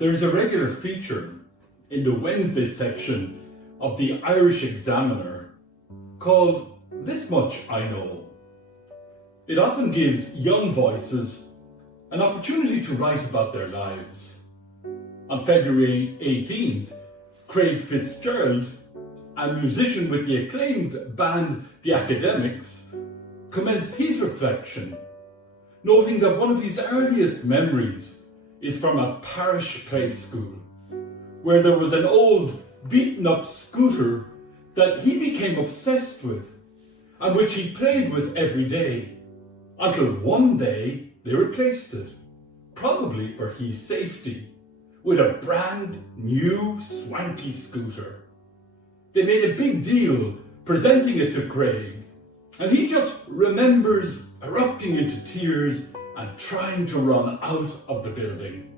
There's a regular feature in the Wednesday section of the Irish Examiner called This Much I Know. It often gives young voices an opportunity to write about their lives. On February 18th, Craig Fitzgerald, a musician with the acclaimed band The Academics, commenced his reflection, noting that one of his earliest memories is from a parish play school, where there was an old beaten-up scooter that he became obsessed with and which he played with every day, until one day they replaced it, probably for his safety, with a brand new swanky scooter. They made a big deal presenting it to Craig, and he just remembers erupting into tears and trying to run out of the building.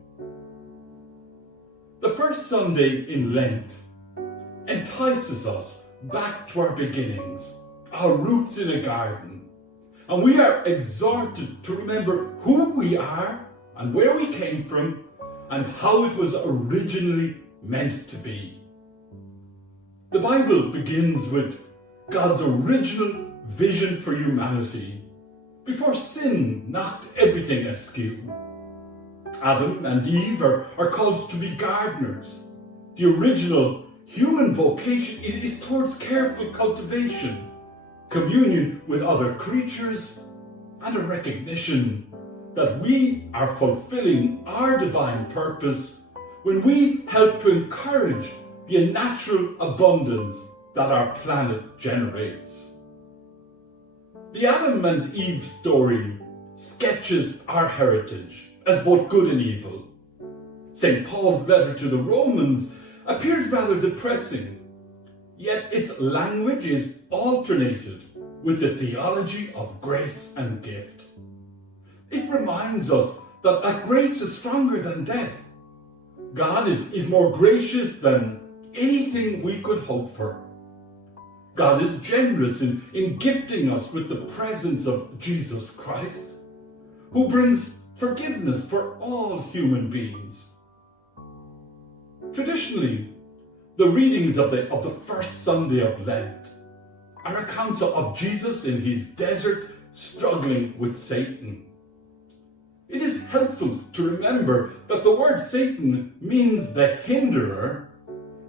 The first Sunday in Lent entices us back to our beginnings, our roots in a garden, and we are exhorted to remember who we are and where we came from and how it was originally meant to be. The Bible begins with God's original vision for humanity before sin knocked everything askew. Adam and Eve are called to be gardeners. The original human vocation is towards careful cultivation, communion with other creatures, and a recognition that we are fulfilling our divine purpose when we help to encourage the natural abundance that our planet generates. The Adam and Eve story sketches our heritage as both good and evil. St. Paul's letter to the Romans appears rather depressing, yet its language is alternated with the theology of grace and gift. It reminds us that grace is stronger than death. God is more gracious than anything we could hope for. God is generous in gifting us with the presence of Jesus Christ, who brings forgiveness for all human beings. Traditionally, the readings of the first Sunday of Lent are accounts of Jesus in his desert struggling with Satan. It is helpful to remember that the word Satan means the hinderer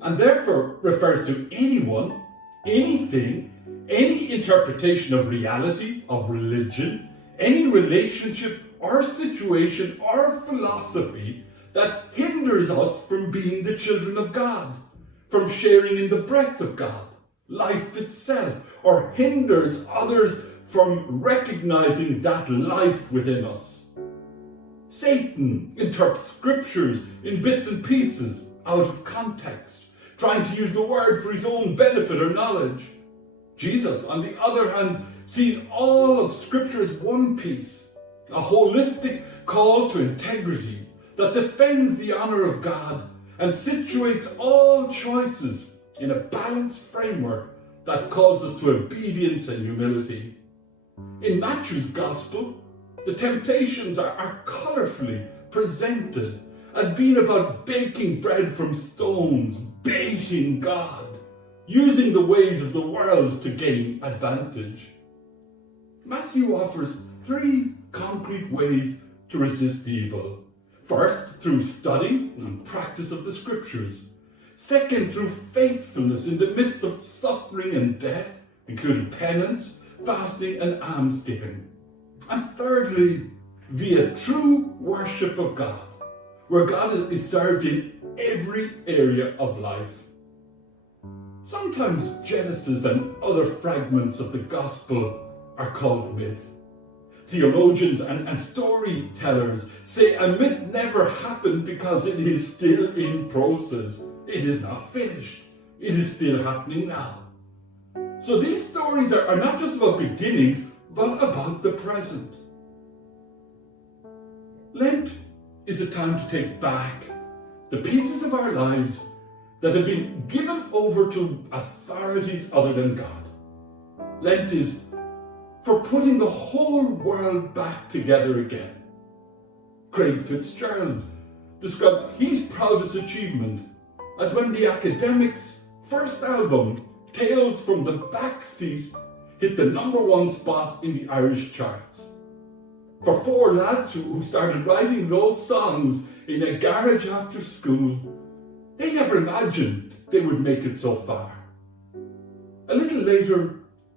and therefore refers to anyone, anything, any interpretation of reality, of religion, any relationship or situation or philosophy that hinders us from being the children of God, from sharing in the breath of God, life itself, or hinders others from recognizing that life within us. Satan interprets scriptures in bits and pieces, out of context, trying to use the word for his own benefit or knowledge. Jesus, on the other hand, sees all of scripture as one piece, a holistic call to integrity that defends the honor of God and situates all choices in a balanced framework that calls us to obedience and humility. In Matthew's Gospel, the temptations are colourfully presented as being about baking bread from stones, baiting God, using the ways of the world to gain advantage. Matthew offers 3 concrete ways to resist evil. First, through study and practice of the scriptures. Second, through faithfulness in the midst of suffering and death, including penance, fasting and almsgiving. And thirdly, via true worship of God, where God is served in every area of life. Sometimes Genesis and other fragments of the Gospel are called myth. Theologians and storytellers say a myth never happened because it is still in process. It is not finished. It is still happening now. So these stories are not just about beginnings, but about the present. Lent is a time to take back the pieces of our lives that have been given over to authorities other than God. Lent is for putting the whole world back together again. Craig Fitzgerald describes his proudest achievement as when the Academics' first album, Tales from the Back Seat, hit the #1 spot in the Irish charts. For four lads who started writing those songs in a garage after school, they never imagined they would make it so far. A little later,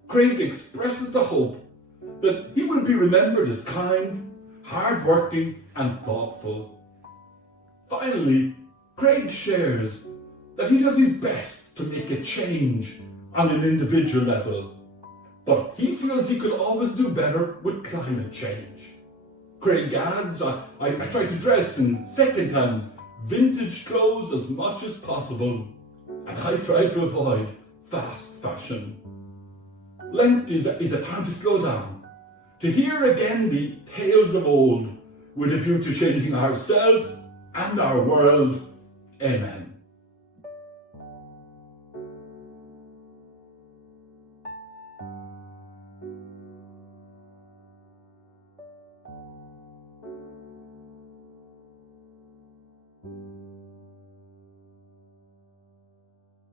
Craig expresses the hope that he will be remembered as kind, hard-working and thoughtful. Finally, Craig shares that he does his best to make a change on an individual level, but he feels he could always do better with climate change. Craig adds, I try to dress in second-hand, vintage clothes as much as possible, and I try to avoid fast fashion. Lent is a time to slow down, to hear again the tales of old, with a view to changing ourselves and our world. Amen.